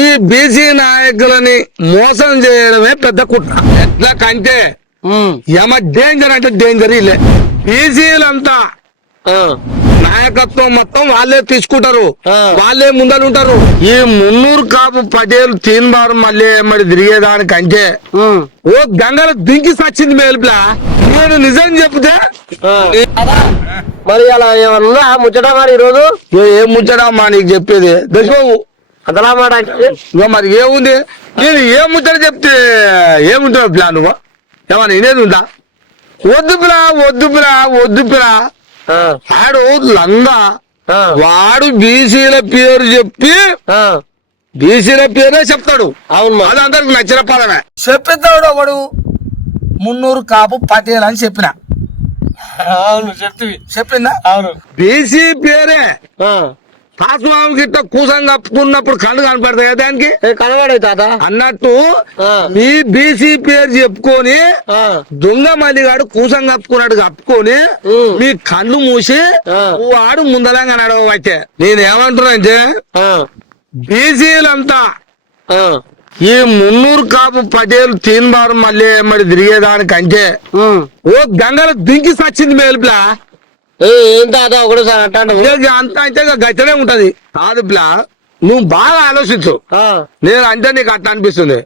ఈ బీసీ నాయకులని మోసం చేయడమే పెద్ద కుట్ర. ఎట్లా కంటే యమ డేంజర్ అంటే డేంజర్ ఇల్లే. బీసీలంతా నాయకత్వం మొత్తం వాళ్ళే తీసుకుంటారు, వాళ్ళే ముందలుంటారు. ఈ మున్నూరు కాపు పటేల్ తీన్బారు మళ్ళీ మరి తిరిగేదానికంటే ఓ గంగలు దింకి సచ్చింది మేలుపులా. నేను నిజం చెప్తే మరి అలా ఏమన్నా ముచ్చట మరి ఈరోజు ఏం ముచ్చటమ్మా నీకు చెప్పేది దశబాబు అదలా మాట ఇక మరి ఏముంది, నేను ఏం ముచ్చట చెప్తే ఏముంటావు ప్లా నువ్వు ఏమన్నా వినేది ఉందా? వద్దు పిలా వద్దు పిలా వద్దు పిలా. వాడు లంగా, వాడు బీసీల పేరు చెప్పి బీసీల పేరే చెప్తాడు. అవును అది అందరికి నచ్చిన పాలన చెప్పిస్తాడు. వాడు మున్నూరు కాపు పటేల్ అని చెప్పిన. అవును చెప్పిందా? అవును బీసీ పేరే పాస్మాము గిట్ట కూసం కప్పుకున్నప్పుడు కళ్ళు కనపడతాయి కదా దానికి కనబడే తాత అన్నట్టు. మీ బీసీ పేరు చెప్పుకొని దొంగ మల్లిగాడు కూసం కప్పుకున్నాడు కప్పుకొని మీ కళ్ళు మూసి వాడు ముందలంగా నడవచ్చే. నేనేమంటున్నానంటే బీసీలంతా ఈ మున్నూరు కాపు పటేల్ తీన్బారు మళ్ళీ మరి తిరిగేదానికంటే ఓ గంగలు దింకి సచ్చింది మేలుపులా. ఏం తాత ఒకటేసారి అంటాను అంత అయితే గచ్చనే ఉంటది. కాదు ప్లా, నువ్వు బాగా ఆలోచించు. నేను అంటే నీకు అట్లా అనిపిస్తుంది.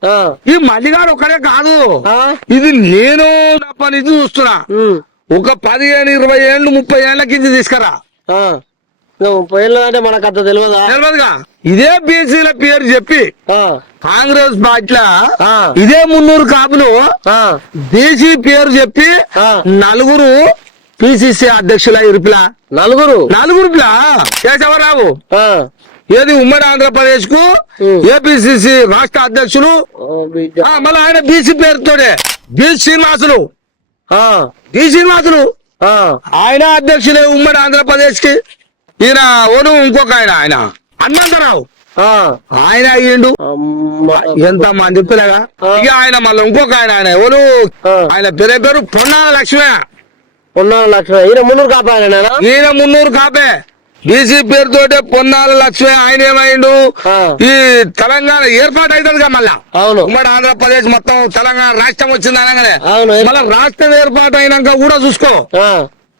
ఈ మల్లిగాడు ఒక్కడే కాదు, ఇది నేను తప్ప నుంచి చూస్తున్నా. ఒక 15, 20 ఏళ్ళు 30 ఏళ్ల కింద తీసుకురా. 30 ఏళ్ళు అంటే మనకు అంత తెలియదుగా. ఇదే బీసీల పేరు చెప్పి కాంగ్రెస్ పార్టీలో ఇదే మున్నూరు కాపులు బీసీ పేరు చెప్పి నలుగురు పిసిసి అధ్యక్షుల ఇరుపులా. నలుగురు పిలా కేశవరావు ఏది ఉమ్మడి ఆంధ్రప్రదేశ్ కు ఏపీసీసీ రాష్ట్ర అధ్యక్షులు. మళ్ళీ ఆయన బీసీ పేరుతోనే బి శ్రీనివాసులు ఆయన అధ్యక్షులే ఉమ్మడి ఆంధ్రప్రదేశ్ కి. ఈయన ఓను ఇంకొక ఆయన హనుమంతరావు ఆయన అయ్యిండు. ఎంత మంది పిల్లగా. ఇక ఆయన మళ్ళీ ఇంకొక ఆయన ఓను ఆయన పేరు పొన్నాల లక్ష్మే. ఈయన మున్నూరు కాపే బీసీ పేరుతోటే పొన్నాల లక్ష్మి. ఆయన ఏమైండు, ఈ తెలంగాణ ఏర్పాటు అవుతుంది కదా మళ్ళా. అవును ఉమ్మడి ఆంధ్రప్రదేశ్ మొత్తం తెలంగాణ రాష్ట్రం వచ్చింది అనగానే మళ్ళీ రాష్ట్రం ఏర్పాటు అయినాక కూడా చూసుకో,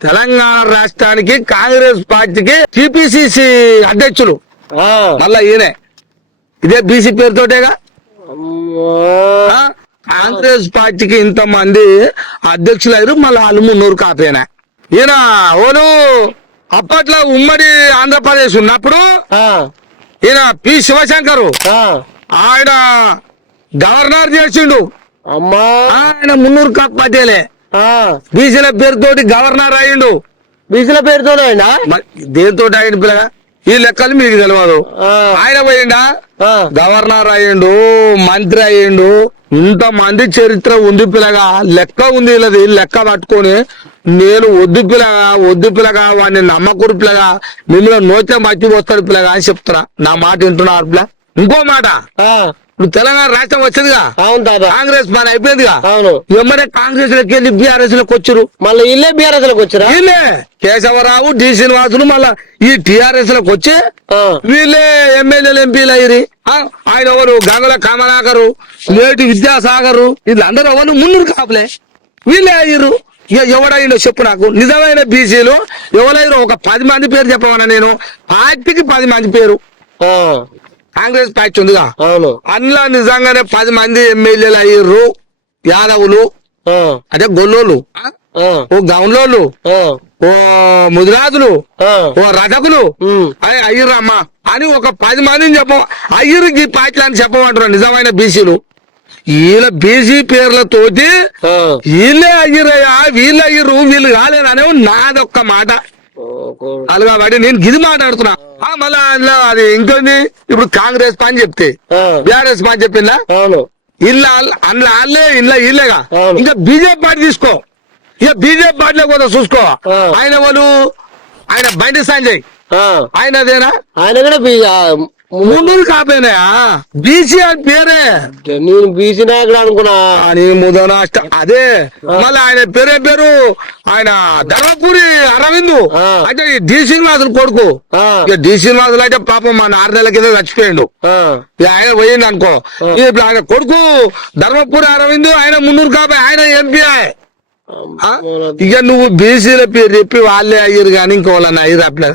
తెలంగాణ రాష్ట్రానికి కాంగ్రెస్ పార్టీకి టిపిసిసి అధ్యక్షులు మళ్ళా ఈయనే ఇదే బీసీ పేరుతోటేగా. కాంగ్రెస్ పార్టీకి ఇంతమంది అధ్యక్షులు అయ్యారు. మళ్ళీ వాళ్ళు మున్నూరు కాపేనా. ఈయన ఓను అప్పట్లో ఉమ్మడి ఆంధ్రప్రదేశ్ ఉన్నప్పుడు ఈయన పి శివశంకర్ ఆయన గవర్నర్ చేసిండు. ఆయన మున్నూరు కాపు పటేలే బీసీల పేరుతోటి గవర్నర్ అయ్యిండు. బీసీల పేరుతో దేనితో అయ్యిండు పిల్లగా ఈ లెక్కలు మీకు తెలియదు. ఆయన పోయిండా గవర్నర్ అయ్యిండు, మంత్రి అయ్యిండు. ఇంతమంది చరిత్ర ఉంది పిల్లగా, లెక్క ఉంది. వీళ్ళది లెక్క పట్టుకొని నేను వద్దు పిల్లగా వాడిని నమ్మకూరు పిల్లగా, మిమ్మల్ని నోచే మట్టి వస్తాడు పిల్లగా అని చెప్తున్నా. నా మాట వింటున్నారు పిల్ల. ఇంకో మాట, ఇప్పుడు తెలంగాణ రాష్ట్రం వచ్చిందిగా, కాంగ్రెస్ పని అయిపోయిందిగా, ఎమ్మడే కాంగ్రెస్ లోకి వెళ్ళి బీఆర్ఎస్ లోకి వచ్చారు. మళ్ళీ ఇల్లే బీఆర్ఎస్ లోకి వచ్చారు. వీళ్ళే కేశవరావు డి శ్రీనివాసులు మళ్ళా ఈ టిఆర్ఎస్ లోకి వచ్చి వీళ్ళే ఎమ్మెల్యేలు ఎంపీలు అయ్యి. ఆయన ఎవరు గంగుల కమలాకరు, నేటి విద్యాసాగరు, వీళ్ళందరూ ఎవరు మున్నూరు కాపులే. వీళ్ళే అయ్యారు. ఇక ఎవడైందో చెప్పు నాకు. నిజమైన బీసీలు ఎవరైనా ఒక 10 మంది పేరు చెప్పమన్నా. నేను పార్టీకి 10 మంది పేరు. కాంగ్రెస్ పార్టీ ఉందిగా, అందులో నిజంగానే 10 మంది ఎమ్మెల్యేలు అయ్యారు. యాదవులు అంటే గొల్లోళ్ళు, ఓ గౌన్లోళ్ళు, ఓ ముదిరాజులు, ఓ రథకులు అయ్యిర్రమ్మా అని ఒక 10 మందిని అయ్యిరు ఈ పార్టీ అని చెప్పమంటారు నిజమైన బీసీలు. వీళ్ళ బీసీ పేర్లతోటి వీళ్ళే అయ్యిరయ్యా, వీళ్ళు అయ్యిర్రు, వీళ్ళు కాలేదనే నాదొక్క మాట. అలాగా వాడి నేను గిది మాట్లాడుతున్నా. మళ్ళా అందులో అది ఇంకొంది. ఇప్పుడు కాంగ్రెస్ పని చెప్తే బీఆర్ఎస్ పని చెప్పిందా, ఇల్లు అందులో వాళ్ళే ఇల్లేగా. ఇంకా బీజేపీ పార్టీ తీసుకో, ఇక బీజేపీ పార్టీలో కూడా చూసుకో. ఆయన వాళ్ళు ఆయన బండి సంజయ్ ఆయనదేనా, ఆయన కూడా మున్నూరు కాపేనా బీసీ అని పేరే నేను బీసీ నాయకుడు అనుకున్నా. అని ముదనాష్ట అదే మళ్ళీ ఆయన పేరు ఆయన ధర్మపురి అరవింద్ ఆ. అంటే ఈ డి శ్రీనివాసులు కొడుకు. ఆ, ఇక డి శ్రీనివాసులు అంటే పాపం మన 6 నెలల కింద చచ్చిపోయిండు. ఆ, ఇక ఆయన పోయింది అనుకో. ఇప్పుడు ఆయన కొడుకు ధర్మపురి అరవింద్ ఆయన మున్నూరు కాపే ఆయన ఎంపీ. ఇక నువ్వు బీసీల పేరు చెప్పి వాళ్ళే అయ్యారు కానీ ఇంకోళ్ళని అయ్యారు అట్లా.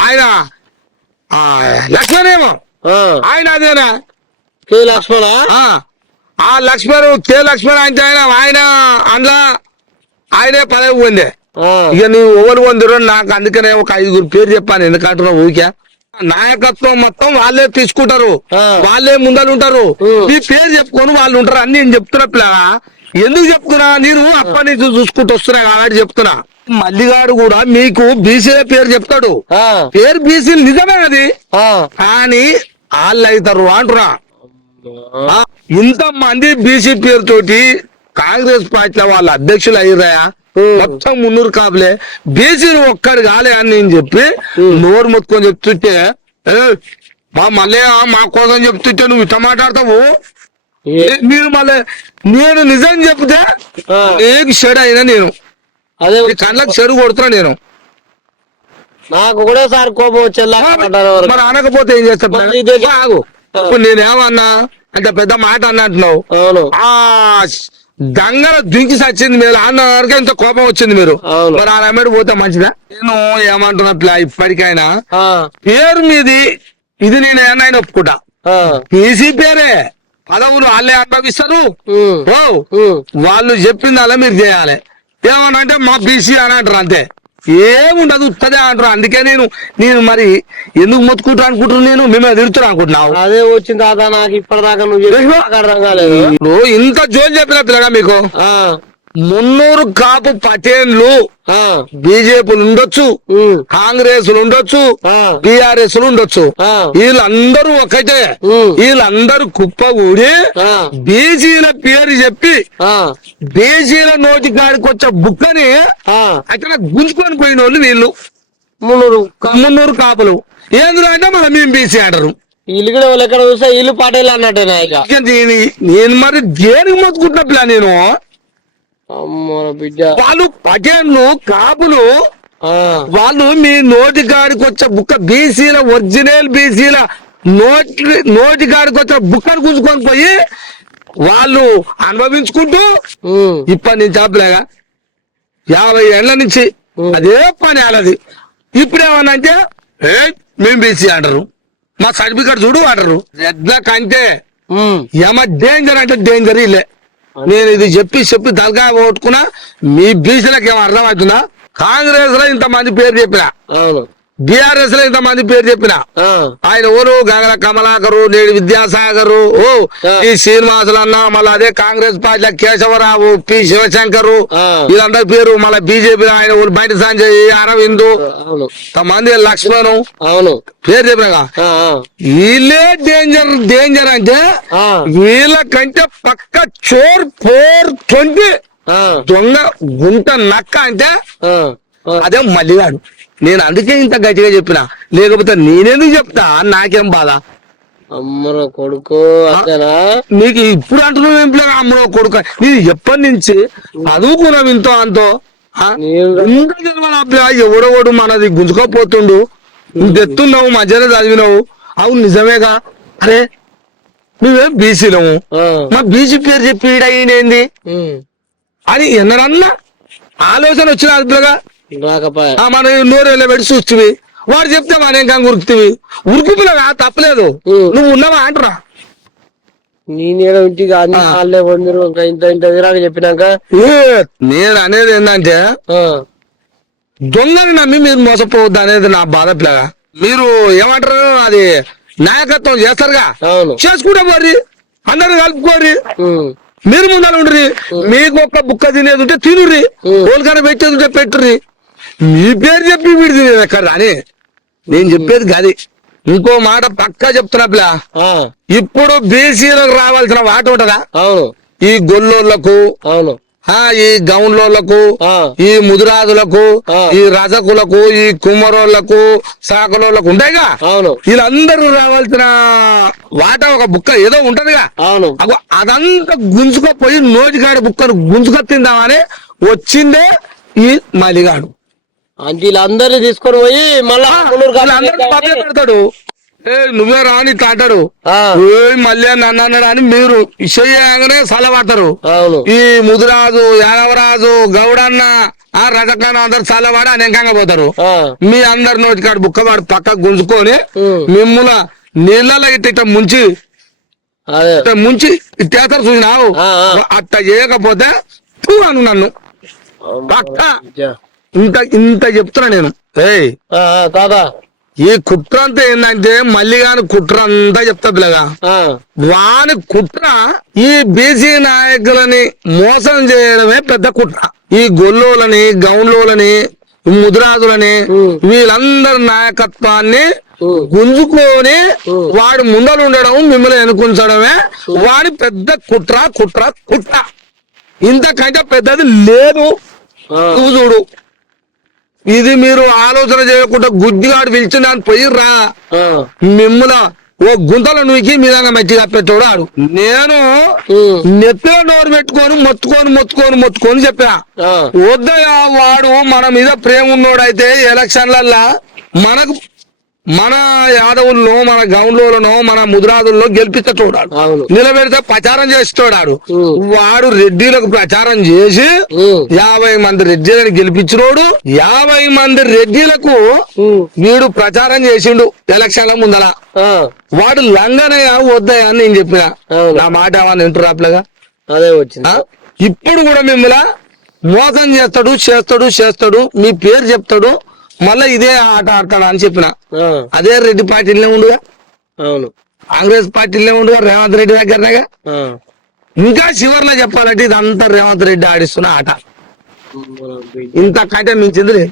ఆయన లక్ష్మణేమో ఆ. ఆయన అదేనా కే లక్ష్మణ. ఆ లక్ష్మణ్ కే లక్ష్మణ్ అంటే ఆయన అందులో ఆయనే పదవి పొందే. ఆ, ఇక నువ్వు ఎవరు పొందిరో నాకు అందుకనే ఒక 5 పేరు చెప్పాను. ఎందుకంటున్నా ఊరికే నాయకత్వం మొత్తం వాళ్ళే తీసుకుంటారు, ఆ. వాళ్ళే ముందరుంటారు. ఉం. నీ పేరు చెప్పుకొని వాళ్ళు ఉంటారు అని నేను చెప్తున్నా పిల్లగా. ఎందుకు చెప్తున్నా, నేను అప్పటి నుంచి చూసుకుంటూ వస్తున్నా కాబట్టి చెప్తున్నా. మల్లిగాడు కూడా మీకు బీసీల పేరు చెప్తాడు, ఆ, పేరు బీసీలు నిజమే అది, ఆ. కానీ వాళ్ళు అవుతారు అంటున్నా. ఇంతమంది బీసీ పేరుతోటి కాంగ్రెస్ పార్టీలో వాళ్ళ అధ్యక్షులు అయ్యారా మొత్తం మున్నూరు కాపులే. బీసీలు ఒక్కడు కాలే అని నేను చెప్పి నోరు మొత్తుకొని చెప్తుంటే మళ్ళీ మా కోసం చెప్తుంటే నువ్వు ఇట్లా మాట్లాడతావు. మీరు మళ్ళీ నేను నిజం చెప్తే ఆ. నీకు చెడు అయినా నేను అదే నీ కళ్ళకి చెడు కొడుతున్నా నేను. నాకు కూడా సార్ కోపం వచ్చేలా అంటారు ఎవరు. మరి అనకపోతే ఏం చేస్తా మరి ఇదే- ఆగు. ఇప్పుడు నేనేమన్నా అంటే పెద్ద మాట అన్నట్టున్నావు. అవును. ఆ గంగల దుంకి సచ్చింది మీరు అన్న వరకు ఇంత కోపం వచ్చింది మీరు. అవును. మరి ఆ రమ్మడి పోతే మంచిదా? నేను ఏమంటున్నా ఇప్పటికైనా ఆ, పేరు మీది ఇది నేను ఏమైనా ఒప్పుకుంటా. ఆ. బీసీ పేరే పదవులు వాళ్ళే అనుభవిస్తారు. ఉం, ఓ ఉం. వాళ్ళు చెప్పింది అలా మీరు చేయాలి. ఏమన్నా అంటే మా బీసీ అని అంటారు అంతే, ఏముండదు ఉత్తదే అంటారు. అందుకే నేను మరి ఎందుకు మొత్తుకుంటా అనుకుంటున్నాను, నేను మిమ్మల్ని తిడుతున్నా అనుకుంటున్నావు. అదే వచ్చింది దాదా నాకు ఇప్పటిదాకా నువ్వు చెప్పి నాకు అర్థం కాలేదు. ఇప్పుడు ఇంత జోలు చెప్పిన పిల్లగా మీకు ఆ, మున్నూరు కాపు పటేన్లు ఆ, బీజేపీలు ఉండొచ్చు, ఉం, కాంగ్రెస్ ఉండొచ్చు, ఆ, టిఆర్ఎస్ ఉండొచ్చు. ఆ, వీళ్ళందరూ ఒకటే. ఉం, వీళ్ళందరూ కుప్పగూడి ఆ, బీసీల పేరు చెప్పి ఆ, బీసీల నోటి కాడికి వచ్చే బుక్కని ఆ. అక్కడ గుంజుకొని పోయిన వాళ్ళు వీళ్ళు మున్నూరు మున్నూరు కాపులు. ఏందులో అంటే మళ్ళీ మేము బీసీ అంటారు. ఇల్లు కూడా వాళ్ళు ఎక్కడ చూస్తే ఇల్లు పాటేలు అన్నట్టేనా ఇక. ఇక నేను మరి దేనికి మొత్తుకుంటున్నా నేను. అమ్మో బిడ్డ. వాళ్ళు పటేన్లు కాపులు ఆ, వాళ్ళు మీ నోటి కాడికి వచ్చే బుక్క బీసీల ఒరిజినల్ బీసీల నోటి కాడికి వచ్చే బుక్కను గుంజుకొని పోయి వాళ్ళు అనుభవించుకుంటూ ఉం, ఇప్పటి నుంచి ఆపలేగా 50 ఏళ్ల నుంచి అదే పని వాళ్ళది. ఇప్పుడేమన్నా అంటే మేము బీసీ అంటారు, మా సర్టిఫికెట్ చూడు అంటారు. ఎడ్ల కంటే ఉం. ఏమ డేంజర్ అంటే డేంజర్ ఇల్లే. నేను ఇది చెప్పి తలకాయ కొట్టుకున్నా. మీ బీసీలకు ఏమో అర్థమవుతుందా? కాంగ్రెస్ లో ఇంతమంది పేరు చెప్పిన, అవును. బీఆర్ఎస్ లో ఇంతమంది పేరు చెప్పిన, ఆ, ఆయన ఓరు గంగల కమలాకరు, నేడు విద్యాసాగరు, ఈ శ్రీనివాసులు అన్న, మళ్ళీ అదే కాంగ్రెస్ పార్టీలో కేశవరావు, పి శివశంకరు, ఆ. వీళ్ళందరి పేరు. మళ్ళీ బీజేపీ ఆయన ఓరు బయట సంజయ్, అరవింద్, అవును. ఇంతమంది లక్ష్మణ్ అవును. పేరు చెప్పినగా. ఆ, ఆ, వీళ్ళే డేంజర్ అంటే ఆ, వీళ్ళకంటే పక్క చోర్ 420 ఆ, దొంగ గుంట నక్క అంటే ఆ, ఆ. అదే మల్లిగాడు. నేను అందుకే ఇంత గట్టిగా చెప్పిన, లేకపోతే నేనెందుకు చెప్తా, నాకేం బాధ. అమ్మరో కొడుకు అంతేనా? నీకు ఇప్పుడు అంటున్నావు ఏం పిల్లగా అమ్మలో కొడుక, నేను ఎప్పటి నుంచి చదువుకున్నావు ఇంతో అంతో. నేను- ఇంకా చదవాలి అబ్బా, ఎవడోడు మనది గుంజుకోపోతుండు, ఇంతెత్తున్నావు మధ్యలో చదివినావు. అవును నిజమేగా. అరే నువ్వేం బీసీలము, ఆ, మా బీసీ పేరు చెప్పి ఈడైంది ఉం. అని ఎన్నడన్నా ఆలోచన వచ్చిన అదిగా. రాకపోయా. మన నోరు వెళ్ళబెట్టి చూస్తువి, వాడు చెప్తే మనం ఇంకా ఉరుకుతివి. ఉరుకుతున్నా తప్పలేదు, నువ్వు ఉన్నావా అంటున్నా. నేను ఇంటికి అన్ని వాళ్ళే వందరు ఇంత ఇంత విరాగా చెప్పినాక నేను అనేది ఏంటంటే ఆ, దొంగని నమ్మి మీరు మోసపోవద్దు అనేది నా బాధ పిల్లగా. మీరు ఏమంటారు, అది నాయకత్వం చేస్తారుగా, అవును. చేసుకుంటా పోరి, అందరు కలుపుకోరి, ఉం, మీరు ముందర ఉండ్రి. మీకు ఒక్క బుక్క తినేది ఉంటే తినుర్రి, కోలుకన పెట్టేది ఉంటే పెట్టుర్రి. మీ పేరు చెప్పి వీడు తినేది ఎక్కడ అని నేను చెప్పేది కాదు. ఇంకో మాట పక్కా చెప్తున్నా పిల్ల, ఆ, ఇప్పుడు బీసీలకు రావాల్సిన వాట ఉంటదా అవును. ఈ గొల్లోళ్లకు, అవును. ఈ గౌన్లోళ్లకు ఆ. ఈ ముదిరాజులకు ఆ. ఈ రజకులకు ఈ కుమ్మరోళ్లకు సాకలోళ్లకు ఉంటాయిగా. అవును వీళ్ళందరూ రావాల్సిన వాటా ఒక బుక్క ఏదో ఉంటదిగా. అవును అగో అదంతా గుంజుకపోయి నోటికాడ బుక్కను గుంజుకొత్తిందామని వచ్చిందే ఈ మలిగాడు. అంటే వీళ్ళందరినీ తీసుకొని పోయి మళ్ళా వీళ్ళందరినీ మభ్య పెడతాడు. నువ్వే రాని ఇట్లా అంటాడు. మళ్ళీ నన్ను అన్నాడు అని మీరు చేయగానే సలవాడతారు. అవును ఈ ముదిరాజు యాదవరాజు గౌడన్న ఆ రజకన్న అందరు చల్లవాడు అనేకంగా పోతారు. మీ అందరి నోటికాడు బుక్క వాడు పక్క గుంజుకొని మిమ్ముల నీళ్ళలో ఇట్ట ముంచి ఇట్ట ముంచి ఇట్టేస్తారు చూసినావు. అట్ట చేయకపోతే తూ అను నన్ను పక్క ఇంత చెప్తున్నా నేను. కాదా ఈ కుట్ర అంతా ఏంటంటే మల్లిగాని కుట్ర అంతా చెప్తా పిల్లగా. వాని కుట్ర ఈ బీసీ నాయకులని మోసం చేయడమే పెద్ద కుట్ర. ఈ గొల్లోలని గౌన్లోలని ముదిరాజులని వీళ్ళందరి నాయకత్వాన్ని గుంజుకొని వాడు ముందలు ఉండడం మిమ్మల్ని ఎన్నుకుంచడమే వాడి పెద్ద కుట్ర కుట్ర కుట్ర. ఇంతకంటే పెద్దది లేదు. నువ్వు చూడు, ఇది మీరు ఆలోచన చేయకుండా గుడ్డిగాడు పిలిచిందని పోయిర్రా మిమ్మల ఓ గుంతల నువ్వుకి మీదంగా మట్టి కప్పెట్టాడు ఆడు. నేను నెత్తిలో నోరు పెట్టుకొని మొత్తుకొని చెప్పా వద్దయా వాడు మన మీద ప్రేమ ఉన్నోడైతే ఎలక్షన్లల్లా మన యాదవుల్లో మన గౌన్లోనో మన ముదిరాజుల్లో గెలిపించటోడాడు, నిలబెడితే ప్రచారం చేసేటోడాడు. వాడు రెడ్డిలకు ప్రచారం చేసి 50 మంది రెడ్డిలను గెలిపించినోడు. 50 మంది రెడ్డిలకు వీడు ప్రచారం చేసిండు ఎలక్షన్ల ముందల. వాడు లంగనయ్యా వద్దయా అని నేను చెప్పిన. నా మాట ఏమన్నా వింటురాప్లేగా. అదే వచ్చింది. ఇప్పుడు కూడా మిమ్మల్ని మోసం చేస్తాడు మీ పేరు చెప్తాడు, మళ్ళా ఇదే ఆట ఆడతాడు అని చెప్పిన. అదే రెడ్డి పార్టీలనే ఉండుగా, అవును కాంగ్రెస్ పార్టీలనే ఉండుగా, రేవంత్ రెడ్డి దగ్గరనేగా. ఇంకా చివర్లో చెప్పాలంటే ఇదంతా రేవంత్ రెడ్డి ఆడిస్తున్న ఆట. ఇంత కంటే మించింది లేదు.